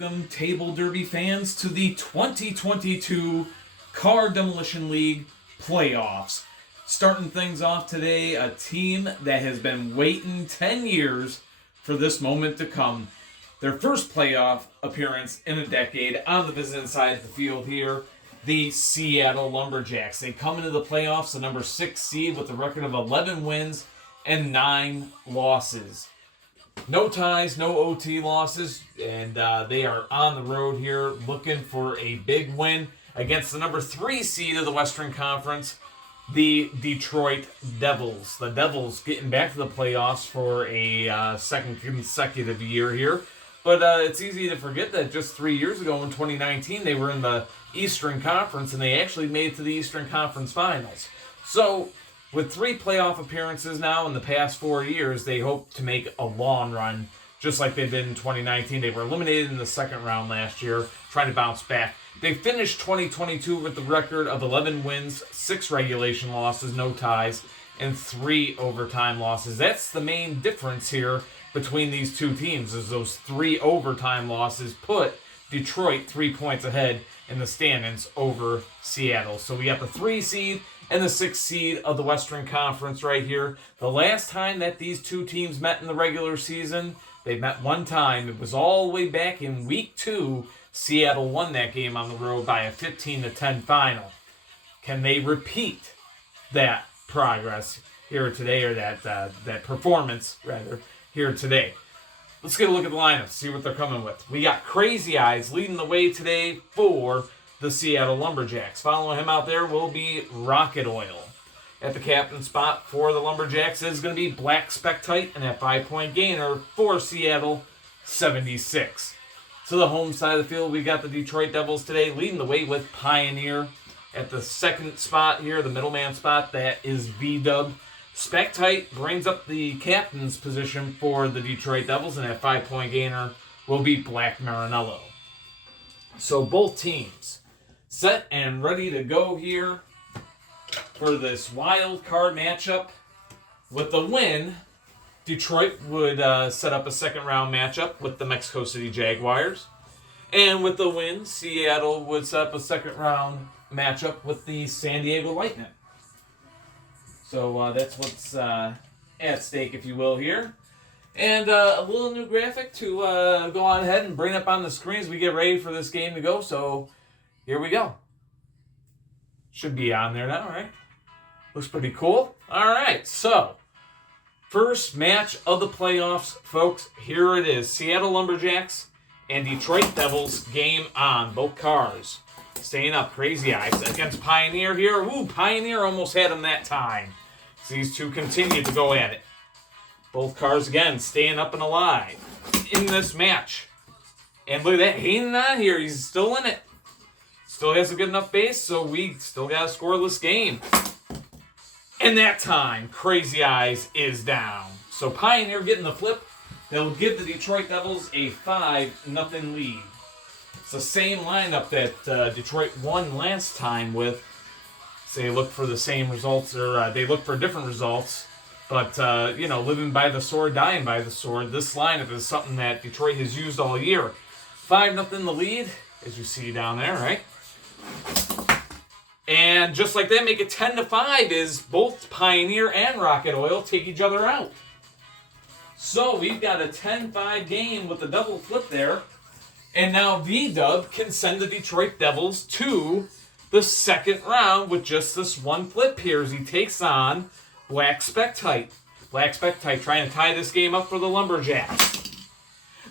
welcome Table Derby fans to the 2022 Car Demolition League playoffs. Starting things off today, a team that has been waiting 10 years for this moment to come. Their first playoff appearance in a decade on the visiting side of the field here, the Seattle Lumberjacks. They come into the playoffs, the number 6 seed with a record of 11 wins and 9 losses. No ties, no OT losses, and they are on the road here looking for a big win against the number 3 seed of the Western Conference, the Detroit Devils. The Devils getting back to the playoffs for a second consecutive year here. But it's easy to forget that just 3 years ago in 2019, they were in the Eastern Conference, and they actually made it to the Eastern Conference Finals. So, with 3 playoff appearances now in the past 4 years, they hope to make a long run, just like they did in 2019. They were eliminated in the second round last year, trying to bounce back. They finished 2022 with the record of 11 wins, 6 regulation losses, no ties, and 3 overtime losses. That's the main difference here between these two teams, is those 3 overtime losses put Detroit 3 points ahead in the standings over Seattle. So we got the 3 seed and the 6 seed of the Western Conference right here. The last time that these two teams met in the regular season, they met one time. It was all the way back in week 2. Seattle won that game on the road by a 15-10 final. Can they repeat that progress here today, or that performance, rather, here today? Let's get a look at the lineup, see what they're coming with. We got Crazy Eyes leading the way today for the Seattle Lumberjacks. Following him out there will be Rocket Oil. At the captain spot for the Lumberjacks is going to be Black Spectite, and that 5-point gainer for Seattle, 76. To the home side of the field, we got the Detroit Devils today leading the way with Pioneer. At the second spot here, the middleman spot, that is V-Dub. Spectite brings up the captain's position for the Detroit Devils, and that 5-point gainer will be Black Marinello. So both teams set and ready to go here for this wild card matchup. With the win, Detroit would set up a second round matchup with the Mexico City Jaguars. And with the win, Seattle would set up a second round matchup with the San Diego Lightning. So that's what's at stake, if you will, here. And a little new graphic to go on ahead and bring up on the screen as we get ready for this game to go. So here we go. Should be on there now, right? Looks pretty cool. All right, so first match of the playoffs, folks. Here it is. Seattle Lumberjacks and Detroit Devils, game on. Both cars staying up. Crazy Eyes against Pioneer here. Ooh, Pioneer almost had him that time. So these two continue to go at it. Both cars, again, staying up and alive in this match. And look at that, hanging on here. He's still in it. Still has a good enough base, so we still got a scoreless game. And that time, Crazy Eyes is down. So Pioneer getting the flip. They'll give the Detroit Devils a 5-0 lead. It's the same lineup that Detroit won last time with. So they look for the same results, or they look for different results. But, living by the sword, dying by the sword. This lineup is something that Detroit has used all year. 5-0 the lead, as you see down there, right? And just like that, make it 10-5 as both Pioneer and Rocket Oil take each other out. So we've got a 10-5 game with the double flip there. And now V-Dub can send the Detroit Devils to the second round with just this one flip here as he takes on Black Spectite. Black Spectite trying to tie this game up for the Lumberjacks.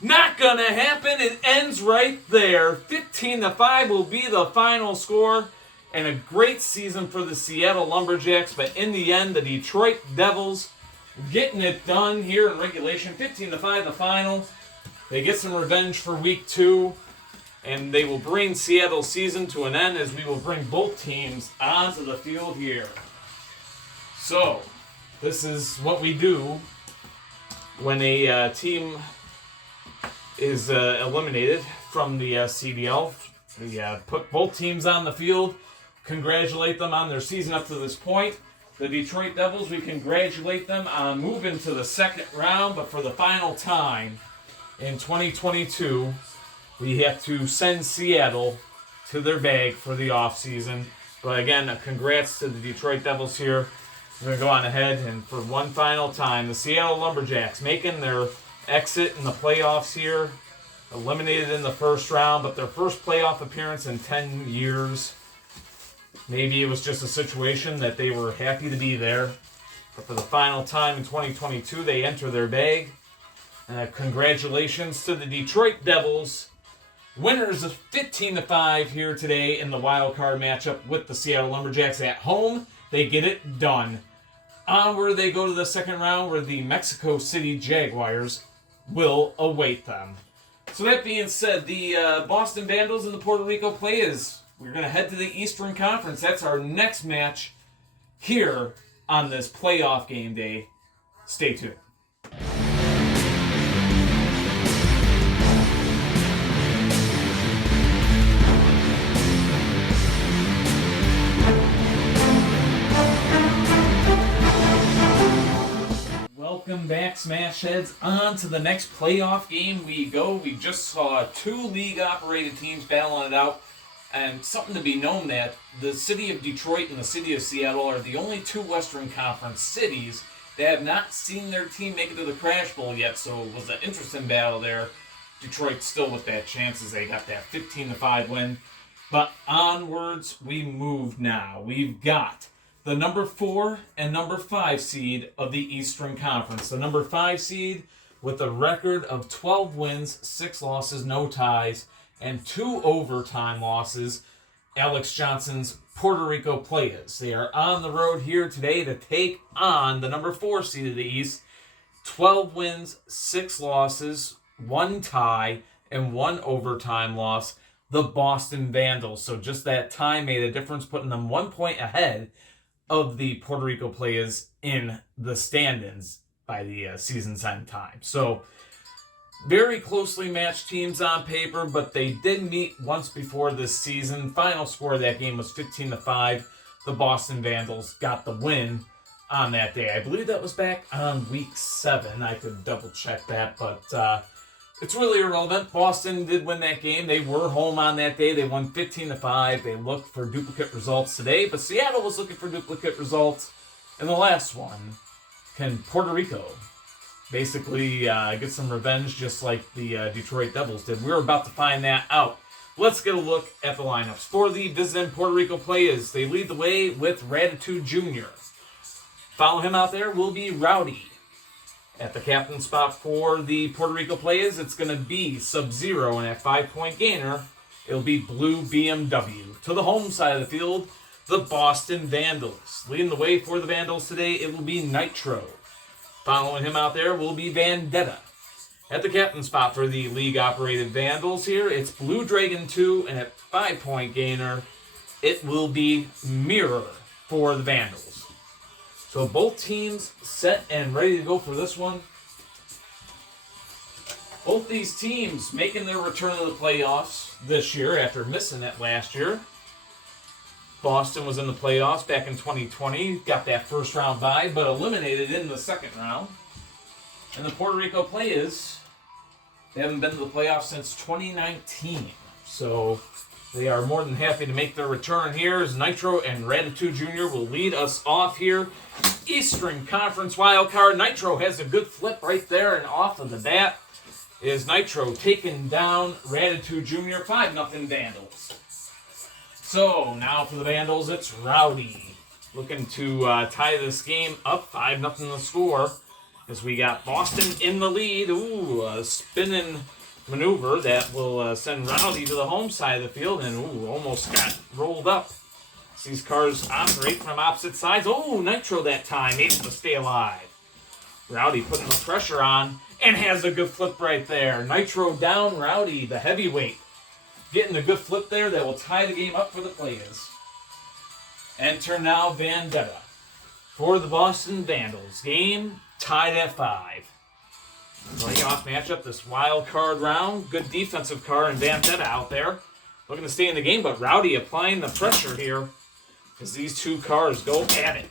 Not gonna happen. It ends right there. 15-5 will be the final score. And a great season for the Seattle Lumberjacks. But in the end, the Detroit Devils getting it done here in regulation. 15-5 the final. They get some revenge for week 2. And they will bring Seattle's season to an end as we will bring both teams onto the field here. So, this is what we do when a team is eliminated from the CDL. We put both teams on the field, congratulate them on their season up to this point. The Detroit Devils, we congratulate them on moving to the second round, but for the final time in 2022, we have to send Seattle to their bag for the offseason. But again, congrats to the Detroit Devils here. We're going to go on ahead, and for one final time, the Seattle Lumberjacks making their exit in the playoffs here. Eliminated in the first round, but their first playoff appearance in 10 years. Maybe it was just a situation that they were happy to be there. But for the final time in 2022, they enter their bag. Congratulations to the Detroit Devils. Winners of 15-5 here today in the wild card matchup with the Seattle Lumberjacks at home. They get it done. Onward they go to the second round where the Mexico City Jaguars will await them. So that being said, the Boston Vandals and the Puerto Rico Playas, we're going to head to the Eastern Conference. That's our next match here on this playoff game day. Stay tuned. Welcome back, Smash Heads. On to the next playoff game we go. We just saw two league-operated teams battling it out. And something to be known that the city of Detroit and the city of Seattle are the only two Western Conference cities that have not seen their team make it to the Crash Bowl yet. So it was an interesting battle there. Detroit still with that chance as they got that 15-5 win. But onwards we move now. We've got the number 4 and number 5 seed of the Eastern Conference. The number 5 seed with a record of 12 wins, 6 losses, no ties, and 2 overtime losses, Alex Johnson's Puerto Rico Playas. They are on the road here today to take on the number 4 seed of the East. 12 wins, 6 losses, 1 tie, and 1 overtime loss, the Boston Vandals. So just that tie made a difference, putting them 1 point ahead of the Puerto Rico Playas in the stand-ins by the season's end time. So very closely matched teams on paper, but they did meet once before this season. Final score of that game was 15-5. The Boston Vandals got the win on that day. I believe that was back on week 7. I could double check that, but it's really irrelevant. Boston did win that game. They were home on that day. They won 15-5. They looked for duplicate results today, but Seattle was looking for duplicate results in the last one. Can Puerto Rico basically get some revenge just like the Detroit Devils did? We're about to find that out. Let's get a look at the lineups. For the visiting Puerto Rico Playas, they lead the way with Rd.1 Jr. Follow him out there will be Rowdy. At the captain spot for the Puerto Rico Playas, it's going to be Sub-Zero, and at 5-point gainer, it'll be Blue BMW. To the home side of the field, the Boston Vandals. Leading the way for the Vandals today, it will be Nitro. Following him out there will be Vendetta. At the captain spot for the league-operated Vandals here, it's Blue Dragon 2, and at 5-point gainer, it will be Mirror for the Vandals. So both teams set and ready to go for this one. Both these teams making their return to the playoffs this year after missing it last year. Boston was in the playoffs back in 2020. Got that first round bye, but eliminated in the second round. And the Puerto Rico Playas, they haven't been to the playoffs since 2019. So they are more than happy to make their return here as Nitro and Rd.1 Jr. will lead us off here. Eastern Conference wildcard. Nitro has a good flip right there, and off of the bat is Nitro taking down Rd.1 Jr. 5-0 Vandals. So now for the Vandals, it's Rowdy looking to tie this game up. 5-0 the score as we got Boston in the lead. Ooh, a spinning maneuver that will send Rowdy to the home side of the field, and almost got rolled up. These cars operate from opposite sides. Oh, Nitro that time, able to stay alive. Rowdy putting the pressure on and has a good flip right there. Nitro down, Rowdy, the heavyweight, getting a good flip there that will tie the game up for the Playas. Enter now Vendetta for the Boston Vandals. Game tied at 5. Playoff matchup, this wild card round. Good defensive car and Vendetta out there looking to stay in the game, but Rowdy applying the pressure here as these two cars go at it.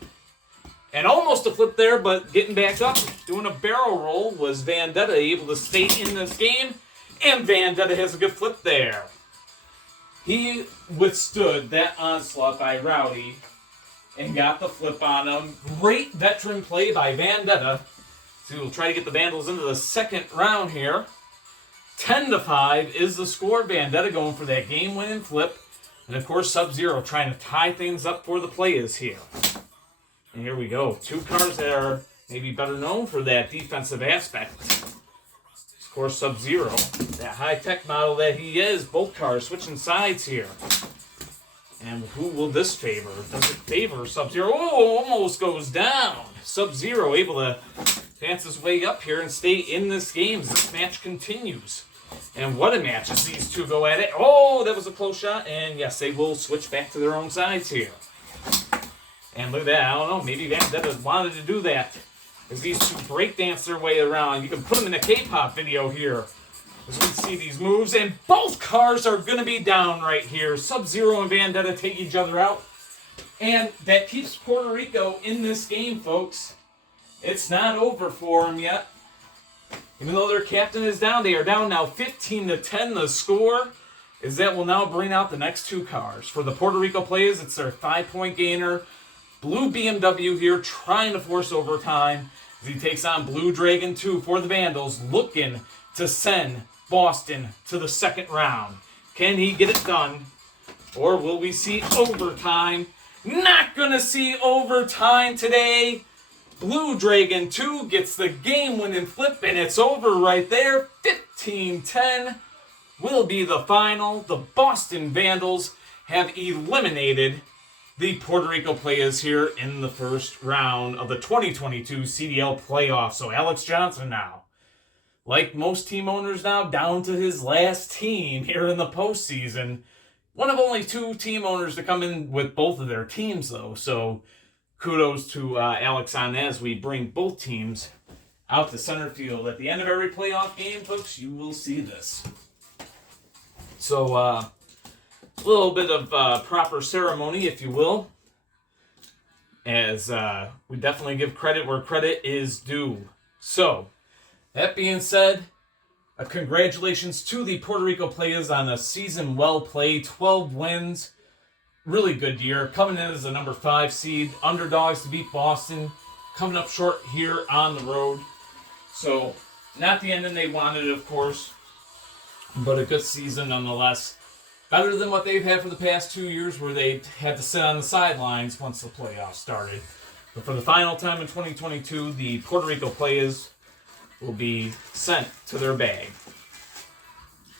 And almost a flip there, but getting back up, doing a barrel roll was Vendetta able to stay in this game And Vandals has a good flip there. He withstood that onslaught by Rowdy and got the flip on him. Great veteran play by Vandals. So we'll try to get the Vandals into the second round here. 10-5 is the score. Vandals going for that game-winning flip. And of course, Sub-Zero trying to tie things up for the Playas here. And here we go. Two cars that are maybe better known for that defensive aspect. Of course, Sub-Zero, that high-tech model that he is. Both cars switching sides here. And who will this favor? Does it favor Sub-Zero? Oh, almost goes down. Sub-Zero able to advance his way up here and stay in this game as this match continues. And what a match as these two go at it. Oh, that was a close shot. And yes, they will switch back to their own sides here. And look at that. I don't know. Maybe Vandals wanted to do that as these two breakdance their way around. You can put them in a K-pop video here as we see these moves. And both cars are going to be down right here. Sub-Zero and Vandals take each other out. And that keeps Puerto Rico in this game, folks. It's not over for them yet. Even though their captain is down, they are down now 15-10. The score is that will now bring out the next two cars. For the Puerto Rico Playas, it's their 5-point gainer. Blue BMW here trying to force overtime as he takes on Blue Dragon 2 for the Vandals, looking to send Boston to the second round. Can he get it done? Or will we see overtime? Not going to see overtime today. Blue Dragon 2 gets the game-winning flip, and it's over right there. 15-10 will be the final. The Boston Vandals have eliminated the Puerto Rico Playas here in the first round of the 2022 CDL playoffs. So Alex Johnson now, like most team owners now, down to his last team here in the postseason. One of only two team owners to come in with both of their teams, though. So kudos to Alex on that as we bring both teams out to center field. At the end of every playoff game, folks, you will see this. So, a little bit of proper ceremony, if you will, as we definitely give credit where credit is due. So, that being said, congratulations to the Puerto Rico Playas on a season well played, 12 wins. Really good year. Coming in as a number 5 seed. Underdogs to beat Boston. Coming up short here on the road. So, not the ending they wanted, of course. But a good season nonetheless. Better than what they've had for the past 2 years where they had to sit on the sidelines once the playoffs started. But for the final time in 2022, the Puerto Rico Playas will be sent to their bag.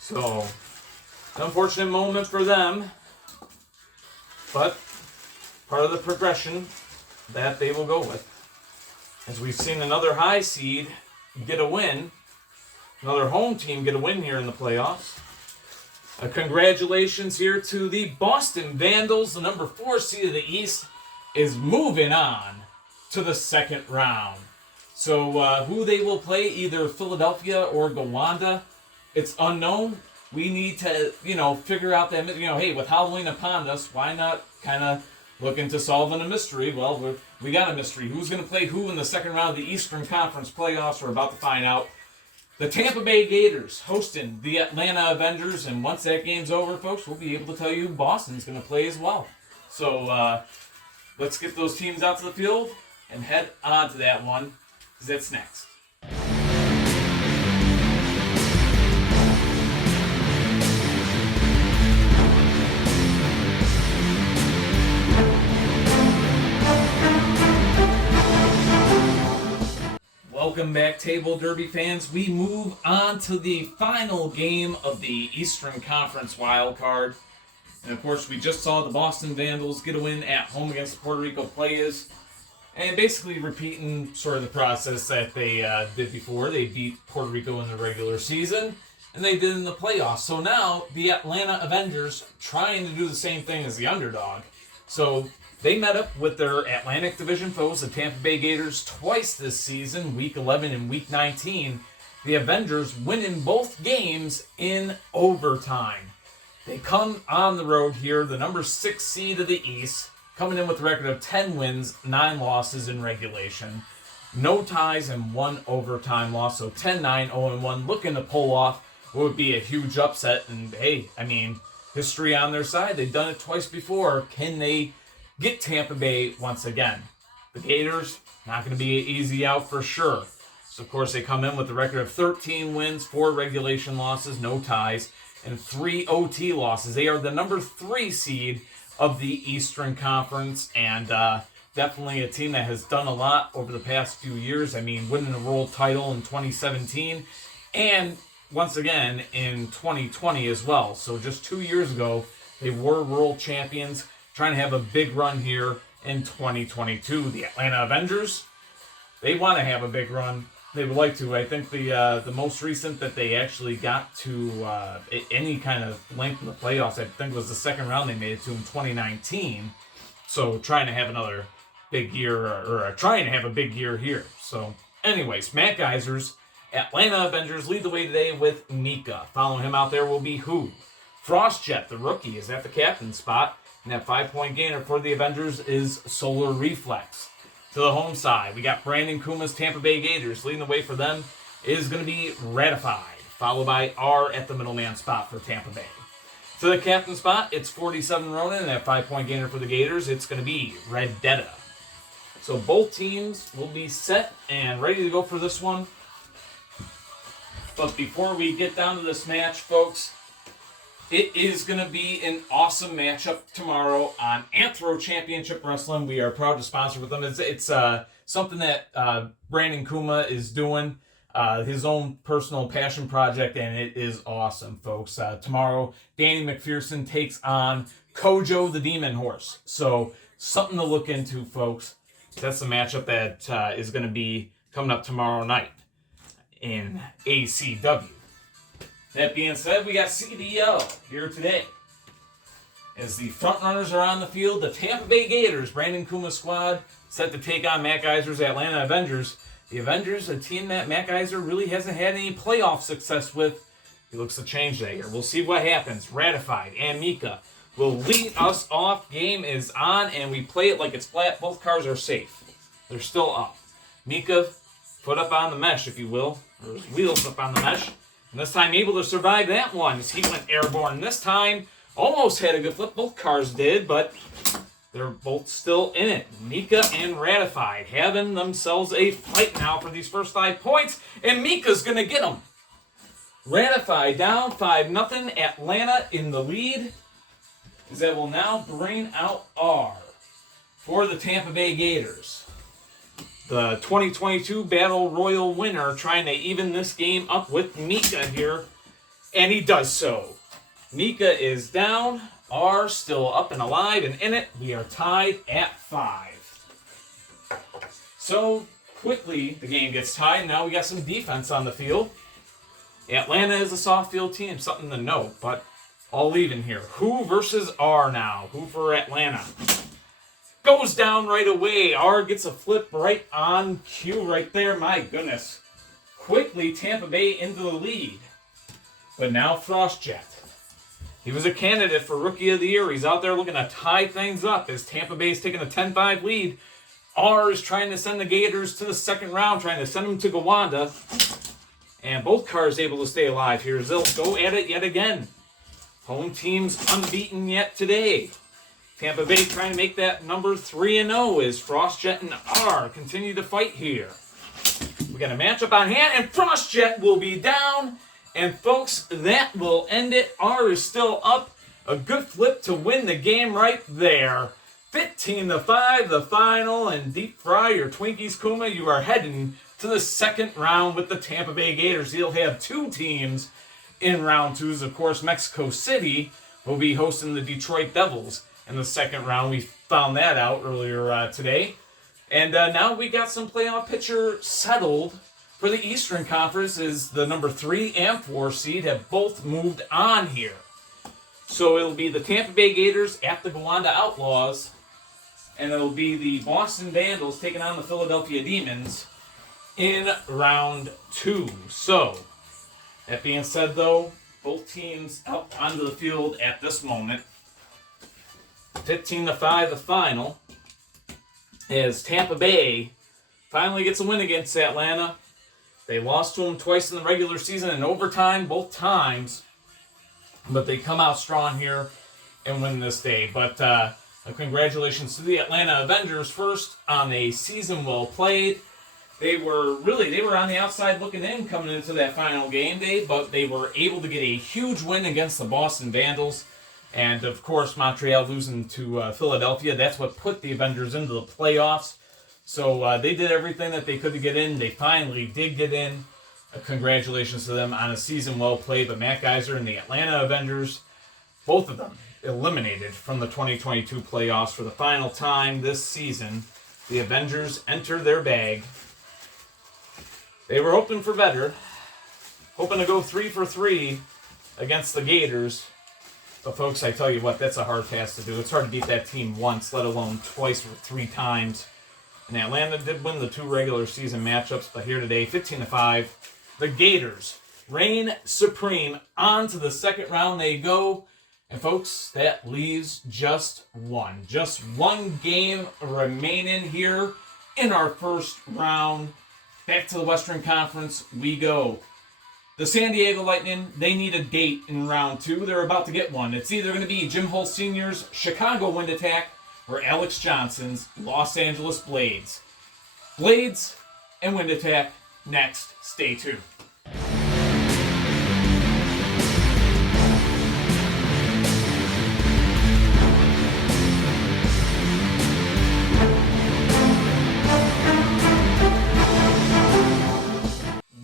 So, an unfortunate moment for them. But part of the progression that they will go with. As we've seen another high seed get a win, another home team get a win here in the playoffs. Congratulations here to the Boston Vandals. The number 4 seed of the East is moving on to the second round. So who they will play, either Philadelphia or Gowanda, it's unknown. We need to, figure out that, hey, with Halloween upon us, why not kind of look into solving a mystery? Well, we got a mystery. Who's going to play who in the second round of the Eastern Conference playoffs? We're about to find out. The Tampa Bay Gators hosting the Atlanta Avengers, and once that game's over, folks, we'll be able to tell you who Boston's going to play as well. So let's get those teams out to the field and head on to that one, because that's next. Welcome back, Table Derby fans. We move on to the final game of the Eastern Conference wildcard. And of course, we just saw the Boston Vandals get a win at home against the Puerto Rico Playas. And basically repeating sort of the process that they did before. They beat Puerto Rico in the regular season, and they did in the playoffs. So now, the Atlanta Avengers trying to do the same thing as the underdog. So they met up with their Atlantic Division foes, the Tampa Bay Gators, twice this season, Week 11 and Week 19. The Avengers winning both games in overtime. They come on the road here, the number 6 seed of the East, coming in with a record of 10 wins, 9 losses in regulation. No ties and 1 overtime loss, so 10-9, 0-1, looking to pull off would be a huge upset. And hey, I mean, history on their side. They've done it twice before. Can they get Tampa Bay once again? The Gators, not going to be an easy out for sure. So, of course, they come in with a record of 13 wins, 4 regulation losses, no ties, and 3 OT losses. They are the number 3 seed of the Eastern Conference, and definitely a team that has done a lot over the past few years. I mean, winning a world title in 2017, and once again in 2020 as well. So just 2 years ago, they were world champions, trying to have a big run here in 2022. The Atlanta Avengers, they want to have a big run. They would like to. I think the most recent that they actually got to any kind of length in the playoffs, I think was the second round they made it to in 2019. So trying to have another big year, or trying to have a big year here. So anyways, Matt Geiser's Atlanta Avengers lead the way today with Mika. Following him out there will be who? Frostjet, the rookie, is at the captain spot. And that 5-point gainer for the Avengers is Solar Reflex. To the home side, we got Brandon Kuma's Tampa Bay Gators. Leading the way for them is going to be Ratified, followed by R at the middleman spot for Tampa Bay. To the captain spot, it's 47 Ronan, and that 5-point gainer for the Gators, it's going to be Red Detta. So both teams will be set and ready to go for this one. But before we get down to this match, folks, it is going to be an awesome matchup tomorrow on Anthro Championship Wrestling. We are proud to sponsor with them. It's something that Brandon Kuma is doing, his own personal passion project, and it is awesome, folks. Tomorrow, Danny McPherson takes on Kojo the Demon Horse. So something to look into, folks. That's the matchup that is going to be coming up tomorrow night in ACW. That being said, we got CDL here today. As the front runners are on the field, the Tampa Bay Gators, Brandon Kuma's squad, set to take on Matt Geiser's Atlanta Avengers. The Avengers, a team that Matt Geiser really hasn't had any playoff success with. He looks to change that here. We'll see what happens. Ratified and Mika will lead us off. Game is on, and we play it like it's flat. Both cars are safe. They're still up. Mika, foot up on the mesh, if you will, or his wheels up on the mesh. And this time able to survive that one as he went airborne. This time almost had a good flip. Both cars did, but they're both still in it. Mika and Ratified having themselves a fight now for these first 5 points. And Mika's going to get them. Ratified down 5-0. Atlanta in the lead. As that will now bring out R for the Tampa Bay Gators. The 2022 Battle Royal winner trying to even this game up with Mika here. And he does so. Mika is down. R still up and alive and in it. We are tied at 5. So quickly the game gets tied. Now we got some defense on the field. Atlanta is a soft field team. Something to note. But all even here. Who versus R now? Who for Atlanta? Goes down right away. R gets a flip right on cue right there. My goodness. Quickly, Tampa Bay into the lead. But now Frostjet. He was a candidate for Rookie of the Year. He's out there looking to tie things up as Tampa Bay is taking a 10-5 lead. R is trying to send the Gators to the second round, trying to send them to Gowanda. And both cars able to stay alive here. They'll go at it yet again. Home team's unbeaten yet today. Tampa Bay trying to make that number 3-0 as Frostjet and R continue to fight here. We got a matchup on hand, and Frostjet will be down. And folks, that will end it. R is still up. A good flip to win the game right there. 15-5, the final, and deep fry your Twinkies, Kuma. You are heading to the second round with the Tampa Bay Gators. You'll have 2 teams in round 2. Of course, Mexico City will be hosting the Detroit Devils in the second round. We found that out earlier today. And now we got some playoff picture settled for the Eastern Conference as the number 3 and 4 seed have both moved on here. So it'll be the Tampa Bay Gators at the Gowanda Outlaws, and it'll be the Boston Vandals taking on the Philadelphia Demons in round 2. So, that being said though, both teams out onto the field at this moment. 15-5 the final, as Tampa Bay finally gets a win against Atlanta. They lost to them twice in the regular season in overtime, both times. But they come out strong here and win this day. But congratulations to the Atlanta Avengers first on a season well played. They were on the outside looking in coming into that final game day, but they were able to get a huge win against the Boston Vandals. And, of course, Montreal losing to Philadelphia. That's what put the Avengers into the playoffs. So they did everything that they could to get in. They finally did get in. Congratulations to them on a season well played. But Matt Geiser and the Atlanta Avengers, both of them eliminated from the 2022 playoffs for the final time this season. The Avengers enter their bag. They were hoping for better, hoping to go 3 for 3 against the Gators. But folks, I tell you what, that's a hard task to do. It's hard to beat that team once, let alone twice or 3 times. And Atlanta did win the 2 regular season matchups, but here today, 15-5, the Gators reign supreme. On to the second round they go. And folks, that leaves just one game remaining here in our first round. Back to the Western Conference we go. The San Diego Lightning, they need a date in round 2. They're about to get one. It's either going to be Jim Hull Sr.'s Chicago Wind Attack or Alex Johnson's Los Angeles Blades. Blades and Wind Attack next. Stay tuned.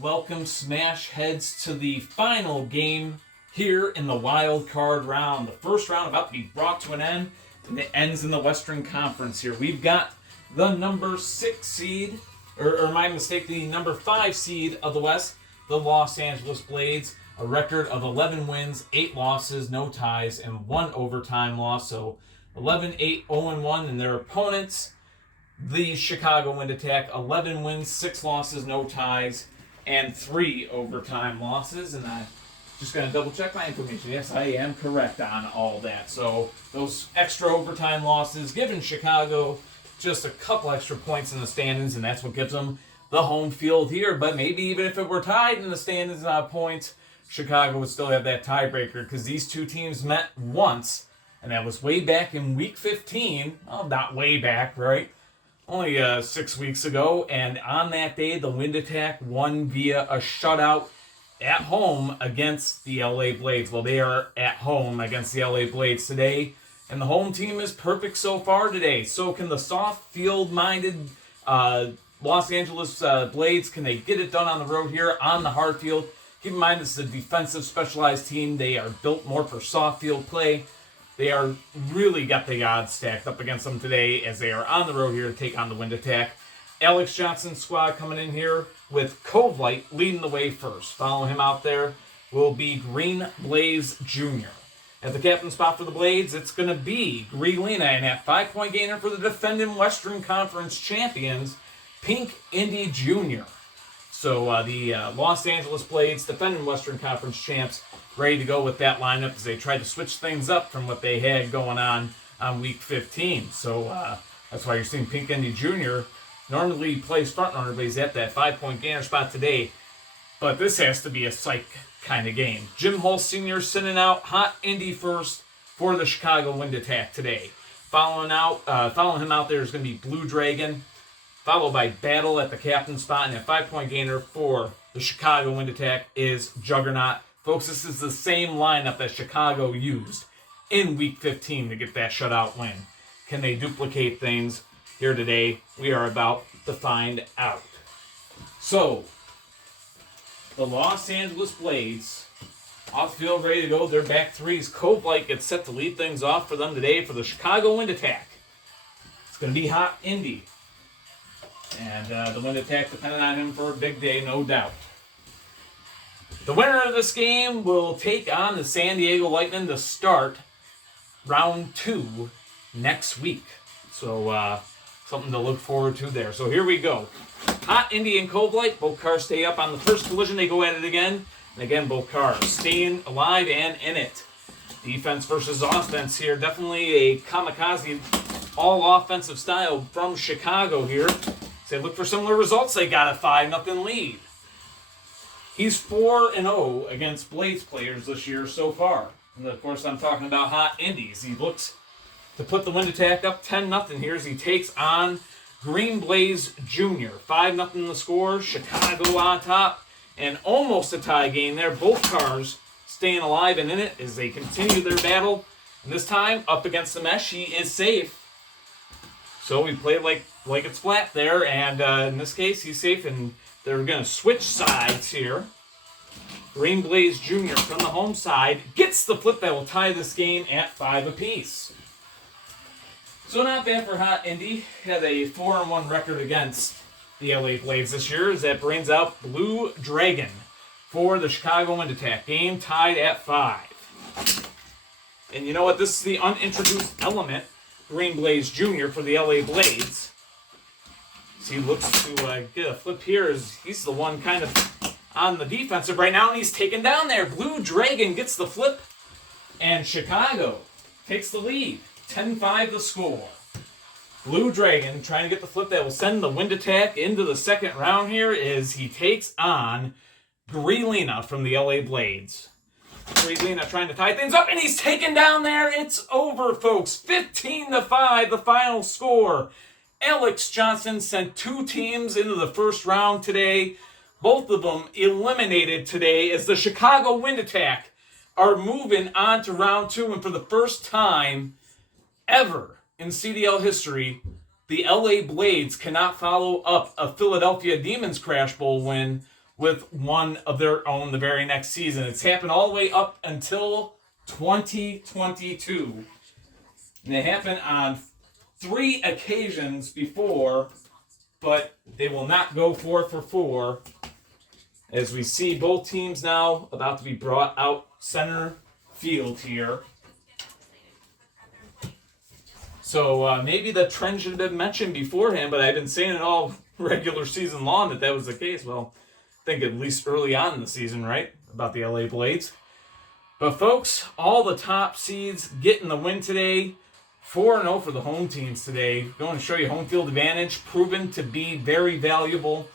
Welcome, Smash Heads, to the final game here in the wild card round. The first round about to be brought to an end, and it ends in the Western Conference here. We've got the number 6 seed, or my mistake, the number 5 seed of the West, the Los Angeles Blades, a record of 11 wins, 8 losses, no ties, and 1 overtime loss. So 11-8, 0-1, and their opponents, the Chicago Wind Attack, 11 wins, 6 losses, no ties, and 3 overtime losses. And I just going to double check my information. Yes, I am correct on all that. So those extra overtime losses giving Chicago just a couple extra points in the standings, and that's what gives them the home field here. But maybe even if it were tied in the standings points, Chicago would still have that tiebreaker, because these two teams met once, and that was way back in week 15. Well, not way back, right? Only 6 weeks ago, and on that day, the Wind Attack won via a shutout at home against the LA Blades. Well, they are at home against the LA Blades today, and the home team is perfect so far today. So can the soft field-minded Los Angeles Blades, can they get it done on the road here on the hard field? Keep in mind, this is a defensive specialized team. They are built more for soft field play. They are really got the odds stacked up against them today as they are on the road here to take on the Wind Attack. Alex Johnson's squad coming in here with Kovlight leading the way first. Following him out there will be Green Blaze Jr. At the captain spot for the Blades, it's going to be Greelina, and that 5-point gainer for the defending Western Conference champions, Pink Indy Jr. So the Los Angeles Blades, defending Western Conference champs, ready to go with that lineup as they tried to switch things up from what they had going on week 15. So that's why you're seeing Pink Indy Jr. normally plays front runner, but he's at that 5-point gainer spot today. But this has to be a psych kind of game. Jim Hull Sr. sending out Hot Indy first for the Chicago Wind Attack today. Following him out there is going to be Blue Dragon, followed by Battle at the captain spot, and a 5-point gainer for the Chicago Wind Attack is Juggernaut. Folks, this is the same lineup that Chicago used in Week 15 to get that shutout win. Can they duplicate things here today? We are about to find out. So, the Los Angeles Blades, off the field, ready to go. Their back threes. Kovlight gets set to lead things off for them today for the Chicago Wind Attack. It's going to be Hot Indy. And the Wind Attack depending on him for a big day, no doubt. The winner of this game will take on the San Diego Lightning to start round 2 next week. So, something to look forward to there. So here we go. Hot Indy and Kovlight, both cars stay up on the first collision. They go at it again. And again, both cars staying alive and in it. Defense versus offense here. Definitely a kamikaze, all offensive style from Chicago here. They look for similar results. They got a 5-0 lead. He's 4-0 against Blades players this year so far. And of course, I'm talking about Hot Indies. He looks to put the wind attack up 10-0 here as he takes on Green Blaze Jr. 5-0 the score. Chicago on top. And almost a tie game there. Both cars staying alive and in it as they continue their battle. And this time, up against the mesh, he is safe. So we play like it's flat there. And in this case, he's safe. And they're going to switch sides here. Green Blaze Jr. from the home side gets the flip that will tie this game at 5 apiece. So not bad for Hot Indy. Had a 4-1 record against the LA Blades this year as that brings out Blue Dragon for the Chicago Wind Attack. Game tied at 5. And you know what? This is the unintroduced element, Green Blaze Jr. for the LA Blades. So he looks to get a flip here as he's the one kind of on the defensive right now, and he's taken down there. Blue Dragon gets the flip, and Chicago takes the lead. 10-5 the score. Blue Dragon trying to get the flip that will send the wind attack into the second round here as he takes on Greelina from the LA Blades. Greelina trying to tie things up, and he's taken down there. It's over, folks. 15-5 the final score. Alex Johnson sent 2 teams into the first round today. Both of them eliminated today as the Chicago Wind Attack are moving on to round 2. And for the first time ever in CDL history, the LA Blades cannot follow up a Philadelphia Demons Crash Bowl win with one of their own the very next season. It's happened all the way up until 2022. And it happened on 3 occasions before, but they will not go 4 for 4 as we see both teams now about to be brought out center field here. So maybe the trend should have been mentioned beforehand, but I've been saying it all regular season long that was the case. Well, I think at least early on in the season, right, about the LA Blades. But folks, all the top seeds getting the win today. 4-0 for the home teams today. Going to show you home field advantage, proven to be very valuable.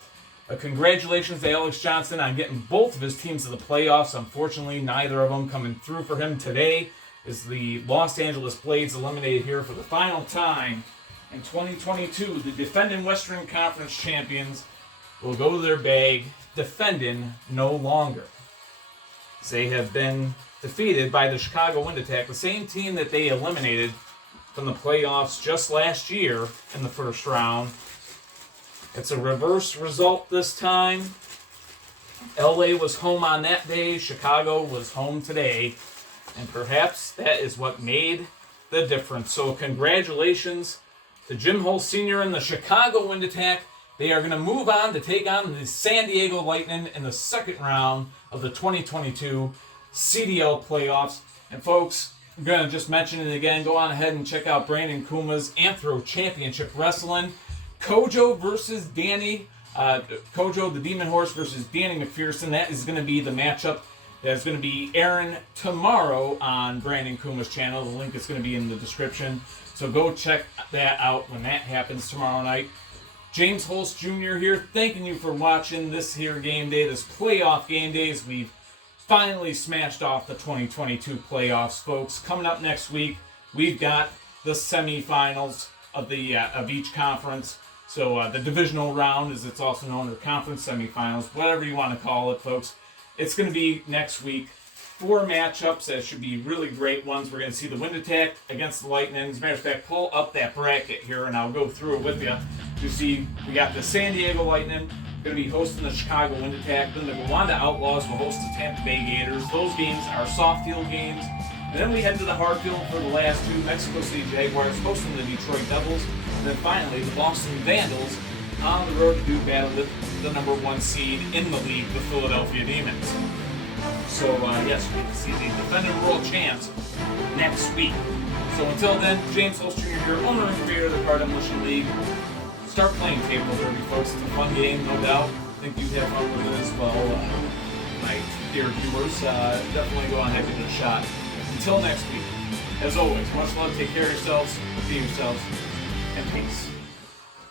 Congratulations to Alex Johnson on getting both of his teams to the playoffs. Unfortunately, neither of them coming through for him today as the Los Angeles Blades eliminated here for the final time in 2022. The defending Western Conference champions will go to their bag, defending no longer. They have been defeated by the Chicago Wind Attack, the same team that they eliminated from the playoffs just last year in the first round. It's a reverse result this time. LA was home on that day. Chicago was home today. And perhaps that is what made the difference. So congratulations to Jim Hull Sr. and the Chicago Wind Attack. They are going to move on to take on the San Diego Lightning in the second round of the 2022 CDL playoffs. And folks, I'm going to just mention it again. Go on ahead and check out Brandon Kuma's Anthro Championship Wrestling. Kojo versus Danny. Kojo, the Demon Horse, versus Danny McPherson. That is going to be the matchup that is going to be airing tomorrow on Brandon Kuma's channel. The link is going to be in the description. So go check that out when that happens tomorrow night. James Holst Jr. here, thanking you for watching this here game day, this playoff game days. We've finally smashed off the 2022 playoffs, folks. Coming up next week, we've got the semifinals of each conference. So the divisional round, as it's also known, or conference semifinals, whatever you want to call it, folks. It's going to be next week. 4 matchups that should be really great ones. We're going to see the Wind Attack against the Lightning. As a matter of fact, pull up that bracket here, and I'll go through it with you. You see, we got the San Diego Lightning going to be hosting the Chicago Wind Attack. Then the Rwanda Outlaws will host the Tampa Bay Gators. Those games are soft field games. And then we head to the hard field for the last 2. Mexico City Jaguars hosting the Detroit Devils. And then finally, the Boston Vandals on the road to do battle with the number 1 seed in the league, the Philadelphia Demons. So, yes, we get to see the defending world champs next week. So until then, James Holst Jr. here, owner and creator of the Card Demolition League. Start playing table derby, folks. It's a fun game, no doubt. I think you'd have fun with it as well. My dear viewers, definitely go on ahead and give it a shot. Until next week, as always, much love, take care of yourselves, be yourselves, and peace.